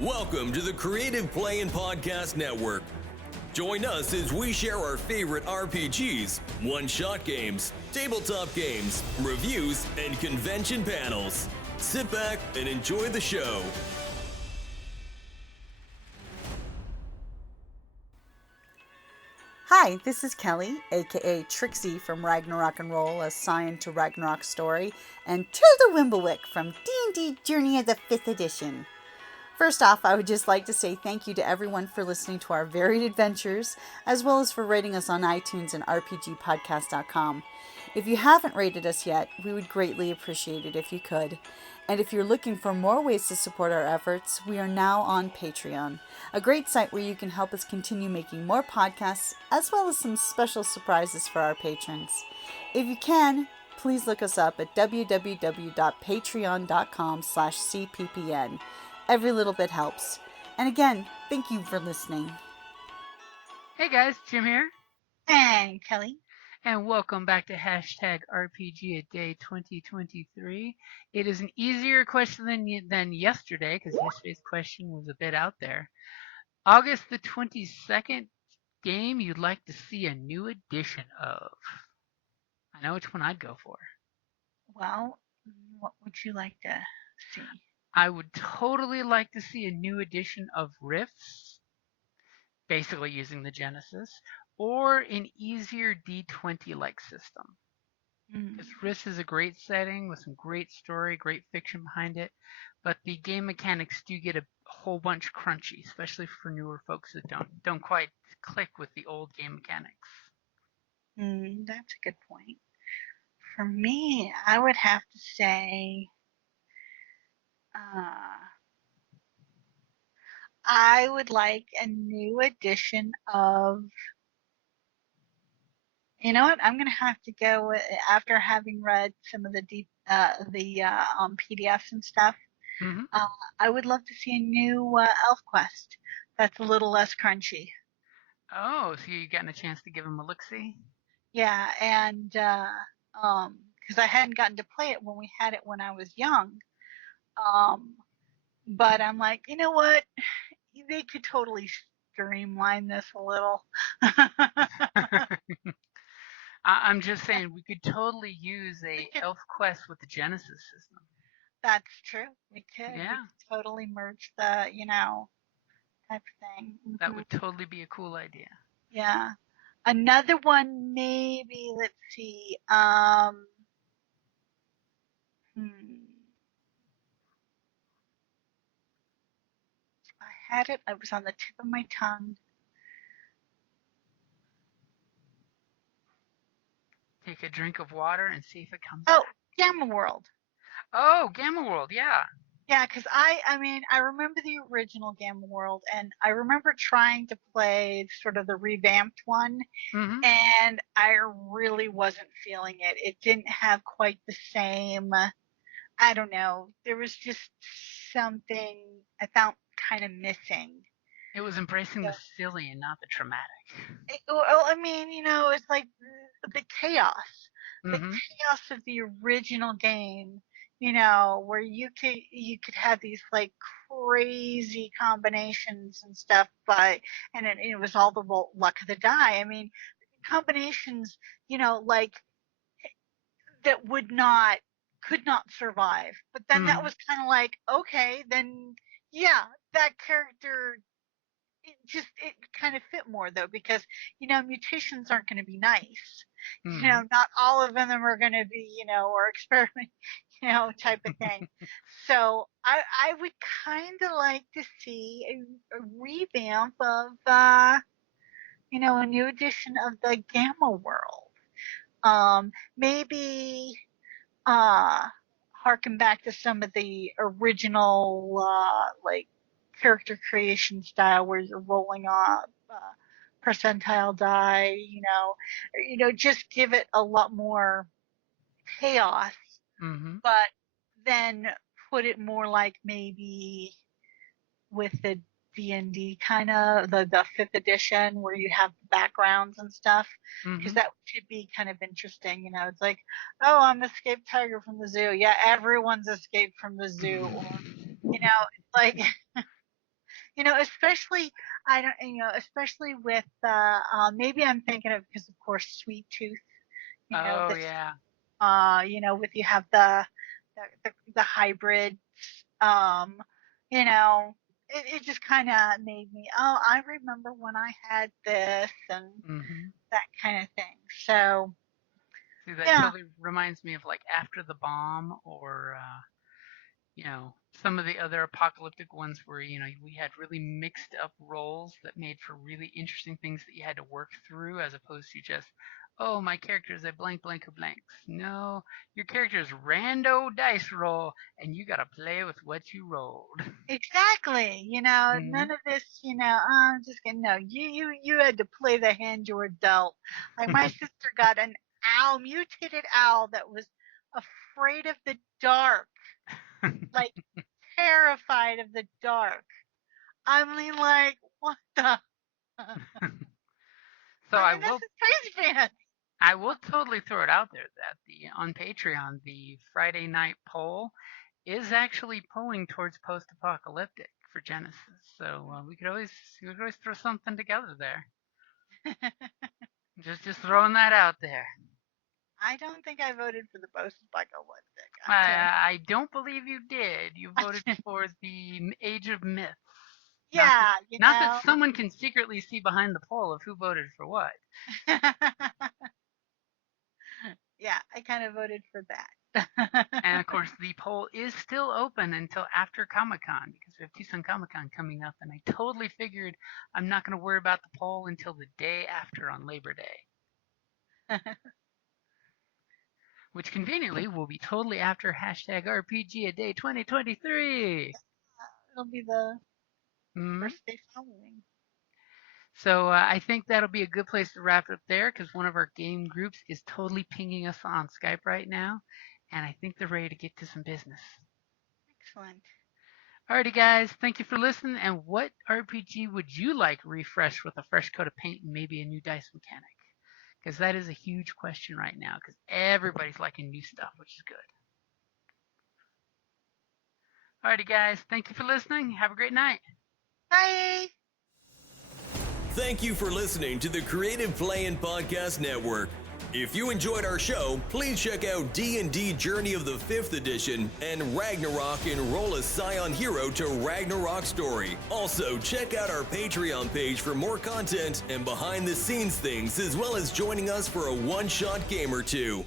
Welcome to the Creative Play and Podcast Network. Join us as we share our favorite RPGs, one-shot games, tabletop games, reviews, and convention panels. Sit back and enjoy the show. Hi, this is Kelly, aka Trixie from Ragnarok and Roll, assigned to Ragnarok Story, and Tilda Wimblewick from D&D Journey of the 5th Edition. First off, I would just like to say thank you to everyone for listening to our varied adventures, as well as for rating us on iTunes and RPGpodcast.com. If you haven't rated us yet, we would greatly appreciate it if you could. And if you're looking for more ways to support our efforts, we are now on Patreon, a great site where you can help us continue making more podcasts, as well as some special surprises for our patrons. If you can, please look us up at www.patreon.com/cppn. Every little bit helps. And again, thank you for listening. Hey guys, Jim here, And Kelly. and welcome back to #RPGaDay2023. It is an easier question than yesterday, because yesterday's question was a bit out there. August the 22nd, game you'd like to see a new edition of. I know which one I'd go for. Well, what would you like to see? I would totally like to see a new edition of Rifts, basically using the Genesis, or an easier D20-like system. Because Rifts is a great setting with some great story, great fiction behind it, but the game mechanics do get a whole bunch crunchy, especially for newer folks that don't quite click with the old game mechanics. That's a good point. For me, I would have to say, I would like a new edition of. You know what? I'm gonna have to go with, after having read some of the PDFs and stuff. Mm-hmm. I would love to see a new Elf Quest that's a little less crunchy. Oh, so you gotten a chance to give him a look-see? Yeah, and because I hadn't gotten to play it when we had it when I was young. But I'm like, you know what? They could totally streamline this a little. I'm just saying we could totally use a Elf Quest with the Genesis system. That's true. We could. Yeah. We could totally merge the, type of thing. That would totally be a cool idea. Yeah. Another one, maybe, let's see. I had it. It was on the tip of my tongue. Take a drink of water and see if it comes Oh, back. Gamma World. Oh, Gamma World, yeah. Yeah, because I remember the original Gamma World, and I remember trying to play sort of the revamped one, Mm-hmm. and I really wasn't feeling it. It didn't have quite the same, I don't know, there was just something I found kind of missing. It was embracing the silly and not the traumatic. It's like the chaos. The Mm-hmm. chaos of the original game, where you could have these like crazy combinations and stuff, and it was all the luck of the die. I mean, combinations, like that could not survive. But then that was kind of like, okay, then yeah, that character, it kind of fit more though, because mutations aren't going to be nice. Not all of them are going to be, or experiment, type of thing. So I would kind of like to see a revamp of, a new edition of the Gamma World. Maybe harken back to some of the original, like character creation style where you're rolling off percentile die, just give it a lot more chaos, but then put it more like maybe with the D&D kind of the 5th edition where you have backgrounds and stuff, because that should be kind of interesting. It's like, oh, I'm escaped tiger from the zoo. Yeah, everyone's escaped from the zoo. Or, it's like Especially I don't, especially with maybe I'm thinking of because of course Sweet Tooth, Oh this yeah. with you have the hybrid, um, you know, it just kind of made me, oh, I remember when I had this and Hmm. that kind of thing. So See, that yeah, totally reminds me of like After the Bomb, or some of the other apocalyptic ones where, we had really mixed up roles that made for really interesting things that you had to work through, as opposed to just, oh, my character is a blank blank of blanks. No, your character's rando dice roll, and you gotta play with what you rolled. exactly. Hmm. None of this. I'm just gonna no. You had to play the hand you were dealt. Like my sister got an mutated owl that was afraid of the dark, like terrified of the dark. I mean, like, what the? So I I mean, this will is crazy, man. I will totally throw it out there that the on Patreon, the Friday night poll is actually pulling towards post-apocalyptic for Genesis. So we could always throw something together there. Just throwing that out there. I don't think I voted for the post-apocalyptic. I don't believe you did. You voted for the Age of Myths. Not that, Yeah, not that someone can secretly see behind the poll of who voted for what. Yeah, I kind of voted for that. And of course, the poll is still open until after Comic Con, because we have Tucson Comic Con coming up, and I totally figured I'm not going to worry about the poll until the day after on Labor Day, which conveniently will be totally after hashtag RPGaDay2023. It'll be the Mm-hmm. first day following. So I think that'll be a good place to wrap it up there, because one of our game groups is totally pinging us on Skype right now, and I think they're ready to get to some business. Excellent. Alrighty, guys, thank you for listening. And what RPG would you like refreshed with a fresh coat of paint and maybe a new dice mechanic? Because that is a huge question right now, because everybody's liking new stuff, which is good. Alrighty, guys, thank you for listening. Have a great night. Bye. Thank you for listening to the Creative Play-In Podcast Network. If you enjoyed our show, please check out D&D Journey of the 5th Edition and Ragnarok Enroll a Scion Hero to Ragnarok Story. Also, check out our Patreon page for more content and behind-the-scenes things, as well as joining us for a one-shot game or two.